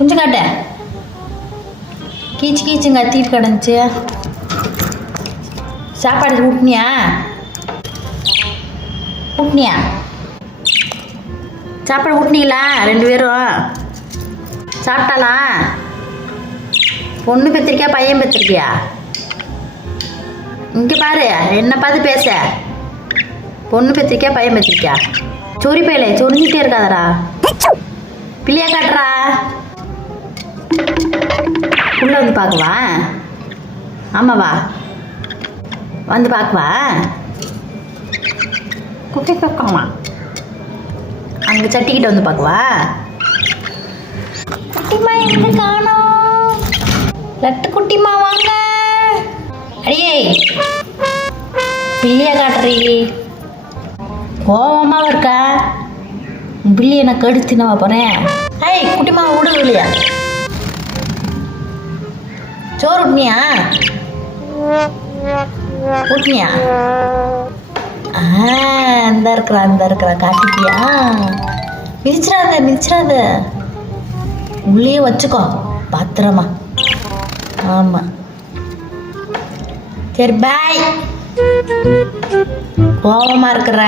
குஞ்சு காட்ட கீச்சு கீச்சுங்க கத்திட்டு கிடந்துச்சு. சாப்பாடு ஊட்டினியா? ஊட்டினியா? சாப்பாடு ஊட்டினீங்களா? 2 பேரும் சாப்பிட்டாளா? பொண்ணு பெற்றிருக்கியா பையன் பெற்றிருக்கியா? இங்கே பாரு, என்ன பார்த்து பேச. பொண்ணு பெற்றிருக்கியா பையன் பெற்றிருக்கியா? சொறி பையில சொரிஞ்சிட்டே இருக்காதடா. பிள்ளையா காட்டுறா. உள்ள வந்து பார்க்கவா? ஆமாவா? வந்து பார்க்கவா? குக்கை கக்கமா அங்கே சட்டிக்கிட்ட வந்து பார்க்கவா? குட்டிமா எங்க காணோம்? லட்டு குட்டிமா வாங்க. அடியே பிள்ளையா காட்டுறீ. கோவமாக இருக்கா? பிள்ளையை நான் கெடுத்து நான் போகிறேன். ஐய் குட்டிமா விடு இல்லையா? சோறு ஊட்டினியா? ஊட்டினியா? அந்த இருக்கிறா காட்டிட்டியா? மிதிச்சிடாத உள்ளே வச்சுக்கோ பத்திரமா. ஆமாம் சரி பாய். கோபமாக இருக்கிற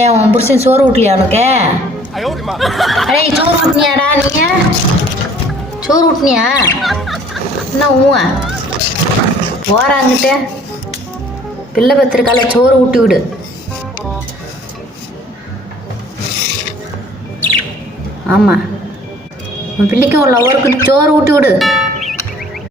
ஏன் உன் புருஷன் சோறு ஊட்டலையா உனக்கு? அடே சோறு ஊட்டினியாடா? நீங்கள் சோறு ஊட்டினியா? என்ன ஊவா போகிறாங்கிட்ட பிள்ளை பத்திரிக்கால சோறு ஊட்டி விடு. ஆமாம் உன் பிள்ளைக்கு உன் லவருக்கு சோறு ஊட்டி விடு.